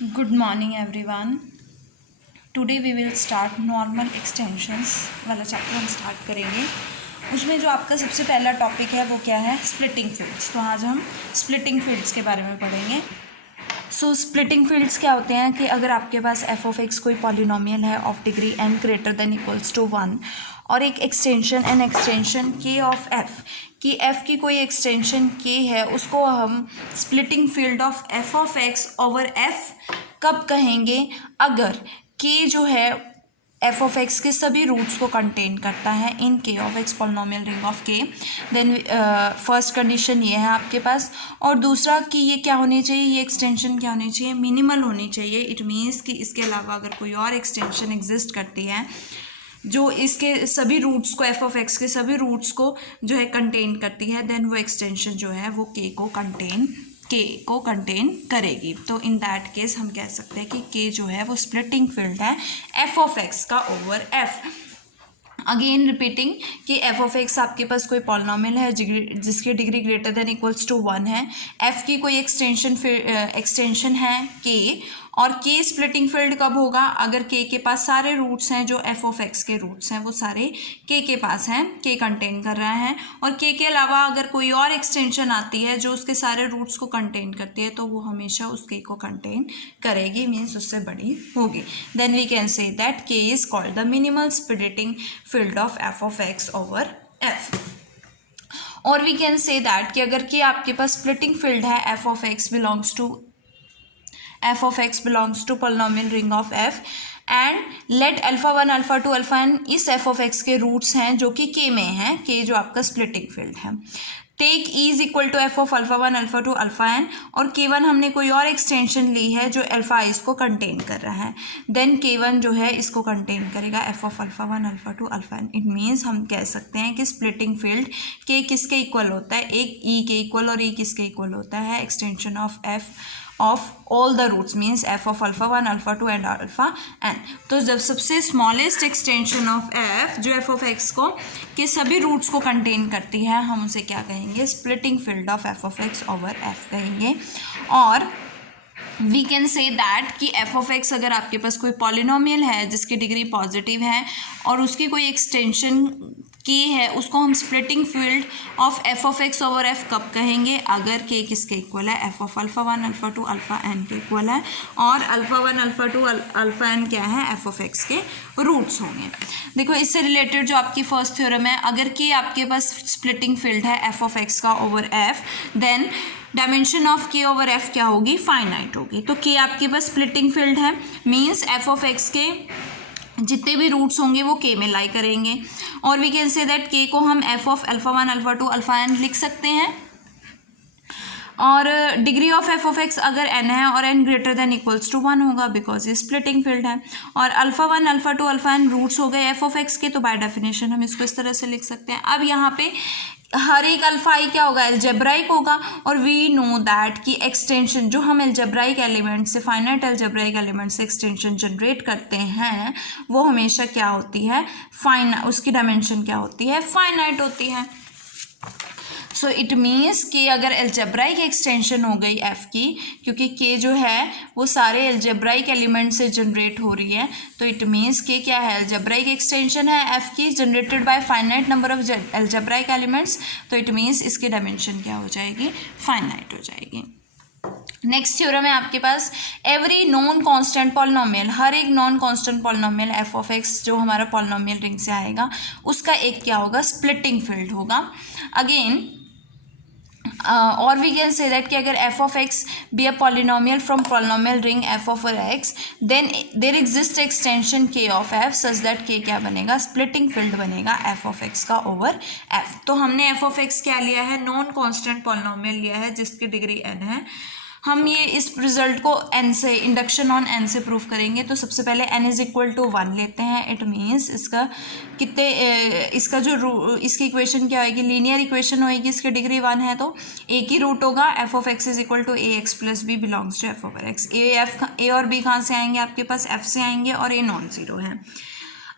Good morning everyone. Today we will start normal extensions वाला chapter हम start करेंगे। उसमें जो आपका सबसे पहला टॉपिक है वो क्या है, स्प्लिटिंग फील्ड्स। तो आज हम स्प्लिटिंग फील्ड्स के बारे में पढ़ेंगे। स्प्लिटिंग फील्ड्स क्या होते हैं कि अगर आपके पास एफ ऑफ एक्स कोई पॉलिनोमियल है of degree N greater than equals to 1 और एक extension N extension K of F कि एफ की कोई एक्सटेंशन के है, उसको हम splitting field of F of X over F कब कहेंगे, अगर के जो है एफ ऑफ एक्स के सभी रूट्स को कंटेन करता है इन के of x polynomial ring of के। देन फर्स्ट कंडीशन ये है आपके पास। और दूसरा कि ये क्या होनी चाहिए, ये एक्सटेंशन क्या होनी चाहिए, मिनिमल होनी चाहिए। इट मीन्स कि इसके अलावा अगर कोई और एक्सटेंशन एग्जिस्ट करती है जो इसके सभी रूट्स को, एफ ऑफ एक्स के सभी रूट्स को जो है कंटेन करती है, देन वो एक्सटेंशन जो है वो के को कंटेन करेगी। तो इन दैट केस हम कह सकते हैं कि के जो है वो स्प्लिटिंग फील्ड है एफ ऑफ एक्स का ओवर एफ। अगेन रिपीटिंग कि एफ ऑफ एक्स आपके पास कोई पॉलिनोमियल है जिसकी degree greater than equals to 1 है, एफ की कोई एक्सटेंशन है के, और के स्प्लिटिंग फील्ड कब होगा, अगर के पास सारे रूट्स हैं जो एफ ऑफ एक्स के रूट्स हैं वो सारे के पास हैं, के कंटेन कर रहा है, और के अलावा अगर कोई और एक्सटेंशन आती है जो उसके सारे रूट्स को कंटेन करती है तो वो हमेशा उस के को कंटेन करेगी, मीन्स उससे बड़ी होगी। Then we can say that K is called the minimal splitting field of F of X over F. और वी कैन से दैट कि अगर के आपके पास स्प्लिटिंग फील्ड है F of X belongs to polynomial ring of F and let alpha 1 alpha 2 alpha n इस F of X के roots हैं जो कि के में हैं, के जो आपका स्प्लिटिंग फील्ड है। Take E is equal to F of alpha 1 alpha 2 alpha N, और के1 हमने कोई और एक्सटेंशन ली है जो अल्फा इसको कंटेन कर रहा है, देन के1 जो है इसको कंटेन करेगा F of alpha 1 alpha 2 alpha N. It means हम कह सकते हैं कि स्प्लिटिंग फील्ड के किसके इक्वल होता है, एक ई के इक्वल, और ई किसके इक्वल होता है, extension of F of all the roots, means F of alpha 1 alpha 2 and alpha N. तो जब सबसे स्मॉलेस्ट एक्सटेंशन ऑफ एफ जो एफ ऑफ एक्स को के सभी रूट्स को कंटेन करती है, हम उसे क्या कहेंगे, splitting field of F of X over F कहेंगे। और वी कैन से दैट कि एफ ऑफ एक्स अगर आपके पास कोई पॉलिनोमियल है जिसकी डिग्री पॉजिटिव है और उसकी कोई एक्सटेंशन की है, उसको हम splitting field of F of X over F कब कहेंगे, अगर के किसके इक्वल है, F of alpha 1 alpha 2 alpha N के इक्वल है, और अल्फा 1 अल्फा 2 अल्फा एन क्या है, एफ ऑफ एक्स के रूट्स होंगे। देखो इससे रिलेटेड जो आपकी फर्स्ट थ्योरम है, अगर के आपके पास स्प्लिटिंग फील्ड है एफ ऑफ एक्स का over F, then dimension of K over F क्या होगी, फाइनाइट होगी। तो के आपके पास स्प्लिटिंग फील्ड है, मीन्स एफ ऑफ एक्स के जितने भी रूट्स होंगे वो के में लाई करेंगे। और we can say that K को हम F of alpha 1 alpha 2 alpha N लिख सकते हैं, और degree of F of X अगर एन है और N greater than equals to 1 होगा बिकॉज ये स्प्लिटिंग फील्ड है, और alpha 1 alpha 2 alpha N roots हो गए एफ ऑफ एक्स के, तो बाय डेफिनेशन हम इसको इस तरह से लिख सकते हैं। अब यहाँ पे हर एक अल्फा आई क्या होगा, एल्जेब्राइक होगा, और वी नो दैट कि एक्सटेंशन जो हम एल्जेब्राइक एलिमेंट से, फाइनाइट एल्जेब्राइक एलिमेंट से एक्सटेंशन जनरेट करते हैं वो हमेशा क्या होती है, उसकी डायमेंशन क्या होती है, फाइनाइट होती है। सो इट मीन्स कि अगर एल्जेब्राइक एक्सटेंशन हो गई एफ की, क्योंकि के जो है वो सारे एल्जेब्राइक एलिमेंट से जनरेट हो रही है, तो इट मीन्स के क्या है, एल्जेब्राइक एक्सटेंशन है एफ की generated by finite number of algebraic elements, तो इट मीन्स इसकी डायमेंशन क्या हो जाएगी, फाइनाइट हो जाएगी। नेक्स्ट थ्योरम है आपके पास, एवरी नॉन कांस्टेंट पॉलिनोमियल, हर एक non constant polynomial F of x जो हमारा पॉलिनोमियल रिंग से आएगा उसका एक क्या होगा, स्प्लिटिंग फील्ड होगा। अगेन और वी कैन से दैट कि अगर F of X be a polynomial from polynomial ring F of X, then there exist extension K of F such that K क्या बनेगा, स्प्लिटिंग फील्ड बनेगा F of X का over F. तो हमने F of x क्या लिया है, non constant polynomial लिया है जिसकी डिग्री एन है। हम ये इस रिजल्ट को एन से, इंडक्शन ऑन एन से प्रूव करेंगे। तो सबसे पहले एन इज इक्वल टू 1 लेते हैं, इट मीन्स इसका इसका जो इसकी इक्वेशन क्या होगी, लीनियर इक्वेशन होगी, इसकी डिग्री 1 है तो एक ही रूट होगा, F of X is equal to a x plus b belongs to F over X. A और बी कहाँ से आएंगे, आपके पास एफ से आएंगे, और ए नॉन जीरो है।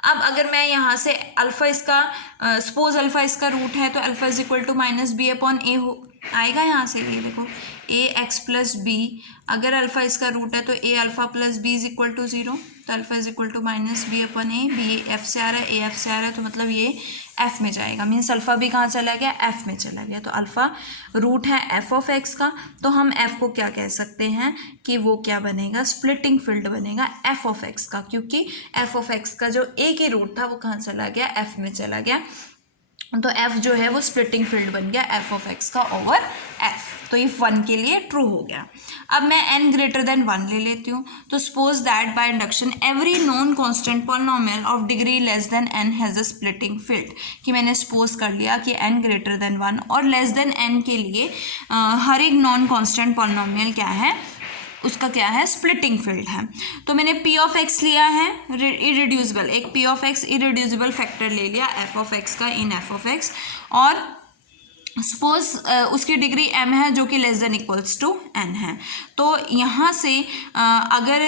अब अगर मैं यहाँ से अल्फा इसका सपोज अल्फा इसका रूट है तो alpha is equal to minus b upon a आएगा यहाँ से, ये देखो ए एक्स प्लस बी, अगर अल्फा इसका रूट है तो a alpha plus b is equal to 0, तो alpha is equal to minus b upon a, b F से आ रहा है, ए एफ से आ रहा है, तो मतलब ये एफ में जाएगा, मीन्स अल्फा भी कहाँ चला गया, एफ में चला गया। तो अल्फा रूट है एफ ऑफ एक्स का, तो हम एफ को क्या कह सकते हैं कि वो क्या बनेगा, स्प्लिटिंग फील्ड बनेगा एफ ऑफ एक्स का, क्योंकि एफ ऑफ एक्स का जो ए की रूट था वो कहाँ चला गया, एफ में चला गया। तो f जो है वो स्प्लिटिंग फील्ड बन गया f ऑफ x का ओवर f। तो ये 1 के लिए ट्रू हो गया। अब मैं n ग्रेटर देन 1 ले लेती हूँ। तो suppose that by induction every non constant polynomial of degree less than n has a splitting field, कि मैंने सपोज कर लिया कि n ग्रेटर देन 1 और लेस देन n के लिए हर एक नॉन कांस्टेंट पॉलिनोमियल क्या है, उसका क्या है, स्प्लिटिंग फील्ड है। तो मैंने p ऑफ x लिया है इरिड्यूसिबल, एक p of x irreducible factor ले लिया f ऑफ x का इन f ऑफ x, और सपोज उसकी डिग्री m है जो कि less than equals to n है। तो यहाँ से अगर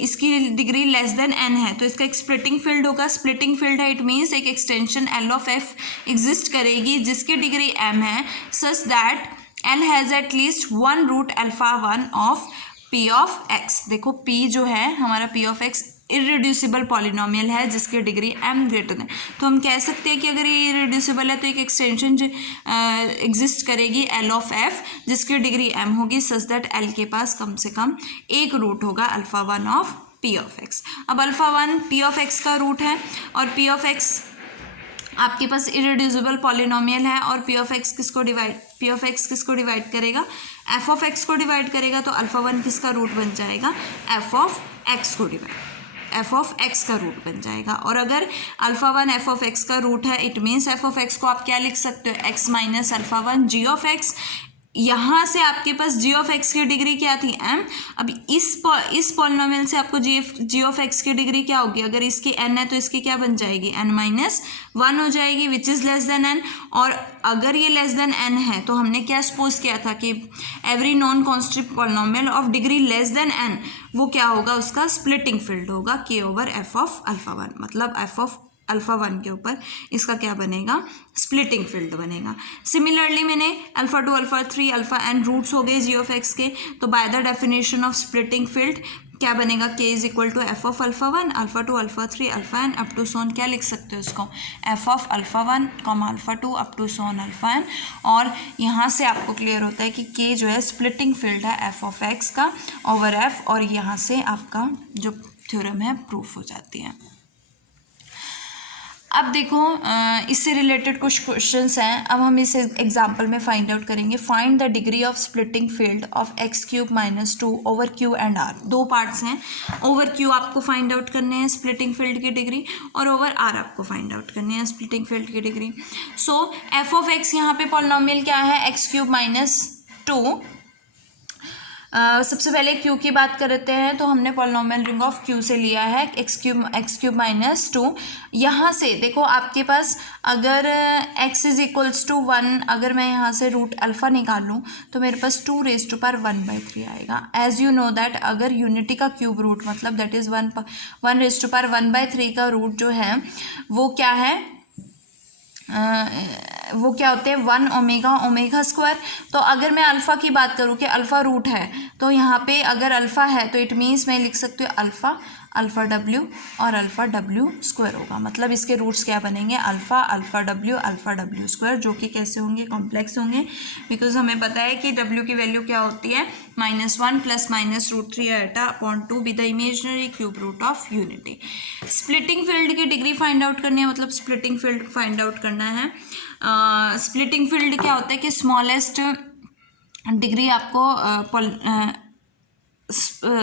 इसकी डिग्री लेस देन n है तो इसका एक स्प्लिटिंग फील्ड होगा। स्प्लिटिंग फील्ड है, इट मीन्स एक extension l of f exist करेगी जिसकी डिग्री m है, such that l has at least one root alpha 1 of p of x। देखो p जो है हमारा p of x irreducible polynomial है जिसकी डिग्री m ग्रेटर देन, तो हम कह सकते हैं कि अगर ये इरिड्यूसिबल है तो एक एक्सटेंशन एग्जिस्ट करेगी l ऑफ f जिसकी डिग्री m होगी, सच दैट l के पास कम से कम एक रूट होगा alpha 1 of p of x। अब अल्फा 1 p ऑफ x का रूट है और p ऑफ x आपके पास इरिड्यूसिबल पॉलिनोमियल है, और p ऑफ x किसको डिवाइड करेगा, f ऑफ x को डिवाइड करेगा। तो अल्फा 1 किसका रूट बन जाएगा, f ऑफ x का रूट बन जाएगा। और अगर अल्फा 1 f ऑफ x का रूट है, it means f of x को आप क्या लिख सकते हो, x minus alpha 1 g of x। यहाँ से आपके पास g ऑफ x की डिग्री क्या थी, m। अब इस पॉलिनोमियल से आपको g ऑफ x की डिग्री क्या होगी, अगर इसकी n है तो इसकी क्या बन जाएगी, n माइनस 1 हो जाएगी, which is less than n। और अगर ये लेस देन n है तो हमने क्या सपोज किया था कि every non constant polynomial of degree less than n वो क्या होगा, उसका स्प्लिटिंग फील्ड होगा k over f of alpha 1, मतलब f ऑफ अल्फा 1 के ऊपर इसका क्या बनेगा, स्प्लिटिंग फील्ड बनेगा। सिमिलरली मैंने alpha 2 alpha 3 alpha n roots हो गए g ऑफ x के, तो by the definition of splitting field क्या बनेगा, k is equal to f of alpha 1 alpha 2 alpha 3 alpha n up to so on, क्या लिख सकते हो उसको, f of alpha 1 comma alpha 2 up to so on alpha n। और यहाँ से आपको क्लियर होता है कि k जो है स्प्लिटिंग फील्ड है f ऑफ x का ओवर f, और यहाँ से आपका जो थ्योरम है प्रूफ हो जाती है। अब देखो इससे रिलेटेड कुछ क्वेश्चंस हैं, अब हम इस एग्जांपल में फाइंड आउट करेंगे। Find the degree of splitting field of X cube minus 2 over Q and R. दो पार्ट्स हैं, ओवर क्यू आपको फाइंड आउट करने हैं स्प्लिटिंग फील्ड की डिग्री, और ओवर आर आपको फाइंड आउट करने हैं स्प्लिटिंग फील्ड की degree. So F of X यहाँ पे पॉलिनोमियल क्या है, एक्स क्यूब माइनस 2। सबसे पहले क्यू की बात करते हैं, तो हमने पॉलिनोमियल रिंग ऑफ क्यू से लिया है एक्स क्यूब माइनस 2। यहाँ से देखो आपके पास अगर x इज इक्वल्स टू 1, अगर मैं यहाँ से रूट अल्फ़ा निकालूँ तो मेरे पास 2 रेज़ टू पावर 1/3 आएगा। एज़ यू नो दैट अगर यूनिटी का क्यूब रूट मतलब that is 1 raise to power 1/3 का रूट जो है वो क्या है, वो क्या होते हैं 1 ओमेगा स्क्वायर। तो अगर मैं अल्फ़ा की बात करूँ कि अल्फ़ा रूट है, तो यहाँ पे अगर अल्फ़ा है तो इट मीन्स मैं लिख सकती हूँ अल्फ़ा डब्ल्यू और अल्फ़ा डब्ल्यू स्क्वायर होगा। मतलब इसके रूट्स क्या बनेंगे, अल्फ़ा डब्ल्यू स्क्वायर, जो कि कैसे होंगे, कॉम्प्लेक्स होंगे, बिकॉज हमें पता है कि डब्ल्यू की वैल्यू क्या होती है -1 plus minus √3 iota upon 2 with the imaginary cube root of unity. Splitting field की डिग्री फाइंड आउट करनी है, मतलब स्प्लिटिंग फील्ड फाइंड आउट करना है। स्प्लिटिंग फील्ड क्या होता है कि स्मॉलेस्ट डिग्री आपको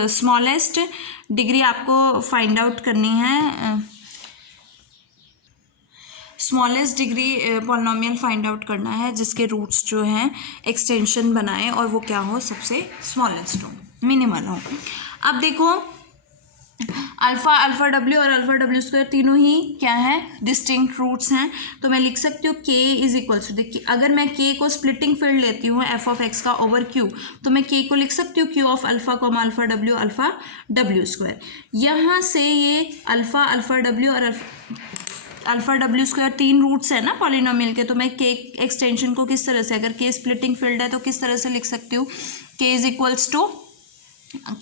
स्मॉलेस्ट डिग्री आपको फाइंड आउट करनी है, smallest degree polynomial find out करना है जिसके रूट्स जो हैं एक्सटेंशन बनाए और वो क्या हो, सबसे स्मॉलेस्ट हो, मिनिमल हो। अब देखो अल्फ़ा डब्ल्यू और अल्फ़ा डब्ल्यू स्क्वायर तीनों ही क्या है, डिस्टिंक्ट रूट्स हैं। तो मैं लिख सकती हूँ k इज इक्वल्स टू, देखिए अगर मैं k को स्प्लिटिंग फील्ड लेती हूँ f ऑफ x का ओवर q, तो मैं k को लिख सकती हूँ q of alpha comma alpha W square. यहाँ से ये अल्फ़ा डब्ल्यू और अल्फा डब्ल्यू स्क्वायर 3 रूट्स है ना पॉलिनोमियल के, तो मैं के एक्सटेंशन को किस तरह से, अगर के स्प्लिटिंग फील्ड है तो किस तरह से लिख सकती हूँ, K is equals to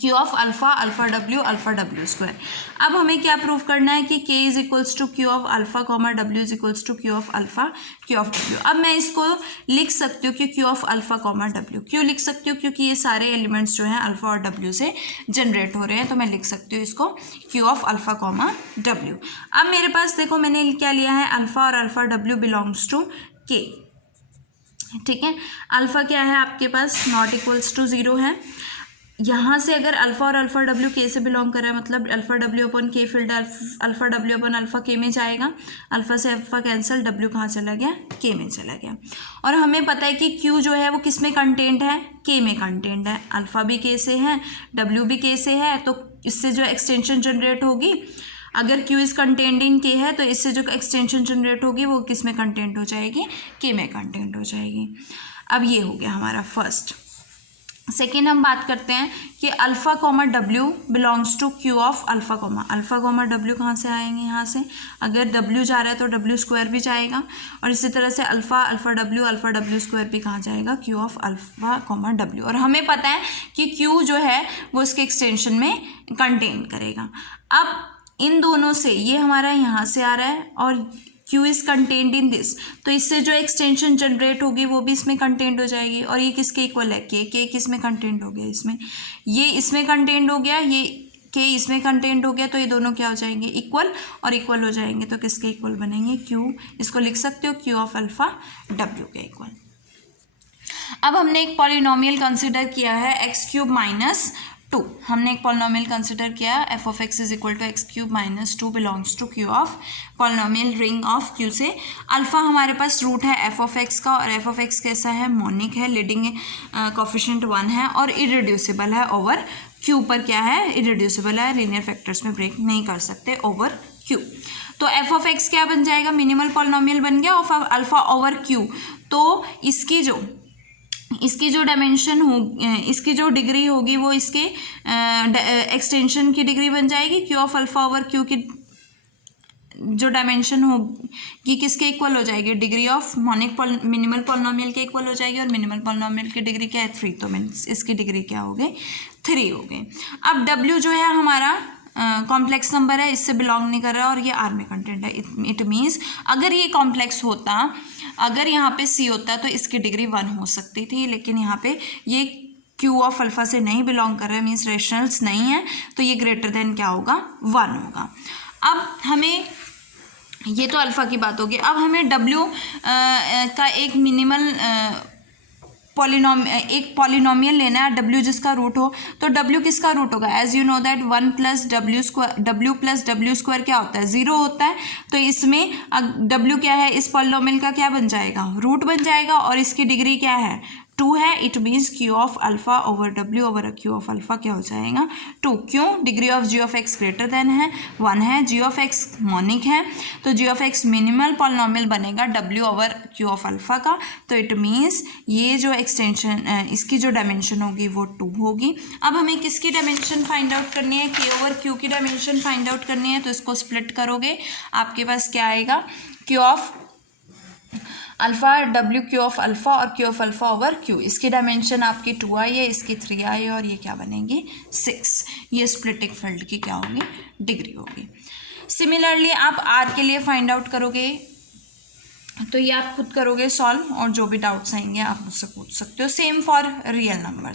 Q of alpha W square. अब हमें क्या प्रूव करना है कि K is equals to Q of alpha comma W is equals to Q of alpha Q of W. अब मैं इसको लिख सकती हूँ कि Q of alpha comma W, क्यों लिख सकती हूँ, क्योंकि ये सारे एलिमेंट्स जो हैं अल्फा और डब्ल्यू से जनरेट हो रहे हैं, तो मैं लिख सकती हूँ इसको Q of alpha comma W. अब मेरे पास देखो मैंने क्या लिया है, अल्फा और अल्फा डब्ल्यू बिलोंग्स टू के, ठीक है। अल्फा क्या है आपके पास, नॉट इक्वल्स टू 0 है। यहाँ से अगर अल्फा और अल्फा डब्ल्यू के से बिलोंग कर रहा है, मतलब अल्फा डब्ल्यू अपन के फील्ड अल्फा डब्ल्यू अपन अल्फा के में जाएगा, अल्फा से अल्फा कैंसिल, डब्ल्यू कहाँ चला गया, के में चला गया। और हमें पता है कि क्यू जो है वो किस में कंटेंट है, के में कंटेंट है, अल्फा भी के से है, डब्ल्यू भी के से है, तो इससे जो एक्सटेंशन जनरेट होगी, अगर क्यू इज कंटेंट इन के है तो इससे जो एक्सटेंशन जनरेट होगी वो किस में कंटेंट हो जाएगी, के में कंटेंट हो जाएगी। अब ये हो गया हमारा फर्स्ट। सेकेंड हम बात करते हैं कि alpha comma W belongs to Q of alpha comma W कहाँ से आएंगे, यहाँ से अगर डब्ल्यू जा रहा है तो डब्ल्यू स्क्वायर भी जाएगा, और इसी तरह से अल्फा डब्ल्यू स्क्वायर भी कहाँ जाएगा, Q of alpha comma W. और हमें पता है कि क्यू जो है वो इसके एक्सटेंशन में कंटेन करेगा। अब इन दोनों से ये हमारा यहाँ से आ रहा है और Q is content in this, तो इससे जो एक्सटेंशन जनरेट होगी वो भी इसमें कंटेंट हो जाएगी। और ये किसके इक्वल है, के किस में कंटेंट हो गया, इसमें, ये इसमें कंटेंट हो गया, ये के इसमें कंटेंट हो गया, तो ये दोनों क्या हो जाएंगे, इक्वल, और इक्वल हो जाएंगे तो किसके इक्वल बनेंगे, Q, इसको लिख सकते हो क्यू ऑफ अल्फा डब्ल्यू के इक्वल। अब हमने एक पॉलिनोमियल कंसिडर किया है एक्स क्यूब माइनस 2, हमने एक पॉलिनोमियल कंसिडर किया F of X is equal to X cube minus 2 belongs to Q of polynomial ring of Q से अल्फा हमारे पास रूट है एफ ऑफ एक्स का, और एफ ऑफ एक्स कैसा है, मोनिक है, लीडिंग कोफिशिएंट 1 है और इरेड्यूसिबल है ओवर क्यू पर, क्या है, इरेड्यूसिबल है, लीनियर फैक्टर्स में ब्रेक नहीं कर सकते ओवर क्यू। तो एफ ऑफ एक्स क्या बन जाएगा, मिनिमल पॉलिनोमियल बन गया ऑफ अल्फा ओवर क्यू। तो इसकी जो डायमेंशन हो, इसकी जो डिग्री होगी वो इसके एक्सटेंशन की डिग्री बन जाएगी, Q of alpha over Q की जो डायमेंशन होगी किसके इक्वल हो जाएगी, degree of monic minimal polynomial के इक्वल हो जाएगी। और मिनिमल पॉलिनोमियल की डिग्री क्या है, 3, तो मीन्स इसकी डिग्री क्या हो गई, 3 हो गई। अब डब्ल्यू जो है हमारा कॉम्प्लेक्स नंबर है, इससे बिलोंग नहीं कर रहा और ये आर में कंटेंट है। इट मीन्स अगर ये कॉम्प्लेक्स होता, अगर यहाँ पे सी होता तो इसकी डिग्री 1 हो सकती थी, लेकिन यहाँ पे ये क्यू ऑफ अल्फा से नहीं बिलोंग कर रहा है, मीन्स रेशनल्स नहीं है, तो ये ग्रेटर देन क्या होगा, 1 होगा। अब हमें, ये तो अल्फा की बात होगी, अब हमें डब्ल्यू का एक मिनिमल एक पॉलिनोमियल लेना है, डब्ल्यू जिसका रूट हो, तो डब्ल्यू किसका रूट होगा, as you know that 1 plus W square क्या होता है, 0 होता है। तो इसमें डब्ल्यू क्या है, इस पॉलिनोमियल का क्या बन जाएगा, रूट बन जाएगा, और इसकी डिग्री क्या है, 2 है। It means Q of alpha over W over Q of alpha क्या हो जाएगा, 2। क्यों, degree of G of X greater than है 1 है, जी ऑफ एक्स मोनिक है, तो G of X minimal polynomial बनेगा W over Q of alpha का। तो इट मीन्स ये जो एक्सटेंशन, इसकी जो डायमेंशन होगी वो 2 होगी। अब हमें किसकी डायमेंशन फाइंड आउट करनी है, के ओवर क्यू की डायमेंशन फाइंड आउट करनी है। तो इसको स्प्लिट करोगे, आपके पास क्या आएगा, क्यू ऑफ अल्फा डब्ल्यू क्यू ऑफ अल्फा और Q of alpha over Q. इसकी डायमेंशन आपकी 2 आई है, इसकी 3 आई है, और ये क्या बनेगी, 6। ये स्प्लिटिंग फील्ड की क्या होगी, डिग्री होगी। सिमिलरली आप आर के लिए फाइंड आउट करोगे, तो ये आप खुद करोगे सॉल्व, और जो भी डाउट्स आएंगे आप मुझसे पूछ सकते हो। Same for real numbers.